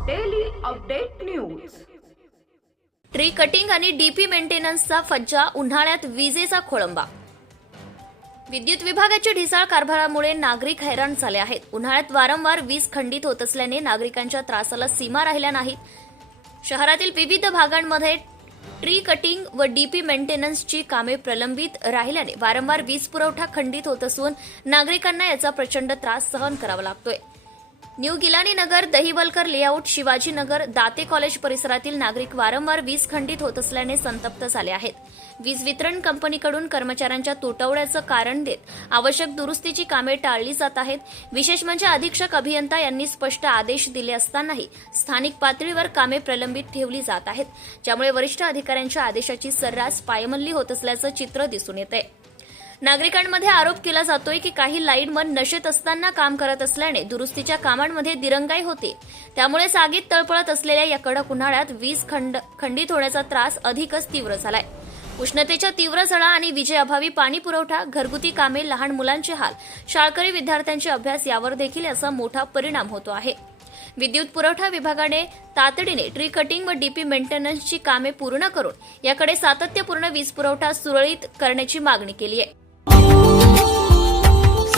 Update news tree cutting आणि DP मेंटेनन्सचा फज्जा उन्हाळ्यात विजेचा खोळंबा. विद्युत विभागाच्या ढिसाळ कारभारामुळे नागरिक हैराण झाले आहेत. उन्हाळ्यात वारंवार वीज खंडित होत असल्याने नागरिकांच्या त्रासाला सीमा राहिल्या नाहीत. शहरातील विविध भागांमध्ये ट्री कटिंग व डीपी मेंटेनन्सची कामे प्रलंबित राहिल्याने वारंवार वीज पुरवठा खंडित होत असून नागरिकांना याचा प्रचंड त्रास सहन करावा लागतोय. New Gilani Nagar Dahiwalkar layout Shivajinagar Date college परिसरातील नागरिक वारंवार वीज खंडित होत असल्याने संतप्त झाले आहेत. वीज वितरण कंपनीकडून कर्मचाऱ्यांच्या तुटवड्याचं कारण देत आवश्यक दुरुस्तीची कामे टाळली जात आहेत. विशेष म्हणजे अधीक्षक अभियंता यांनी स्पष्ट आदेश दिले असतानाही स्थानिक पातळीवर कामे प्रलंबित ठेवली जात आहेत. ज्यामुळे वरिष्ठ अधिकाऱ्यांच्या आदेशाची सर्रास पायमल्ली होत असल्याचं चित्र दिसून येतंय. नागरिकांमध्ये आरोप केला जातोय की काही लाईनमन नशेत असताना काम करत असल्याने दुरुस्तीच्या कामांमध्ये दिरंगाई होते. त्यामुळे सागीत तळपळत असलेल्या या कडक उन्हाळ्यात वीज खंड खंडित होण्याचा त्रास अधिकच तीव्र झालाय. उष्णतेच्या तीव्र झळा आणि विजेअभावी पाणी पुरवठा घरगुती कामे लहान मुलांचे हाल शाळकरी विद्यार्थ्यांचे अभ्यास यावर देखील याचा मोठा परिणाम होतो आहे. विद्युत पुरवठा विभागाने तातडीने ट्री कटिंग व डीपी मेंटेनन्सची कामे पूर्ण करून याकडे सातत्यपूर्ण वीज पुरवठा सुरळीत करण्याची मागणी केली आहे.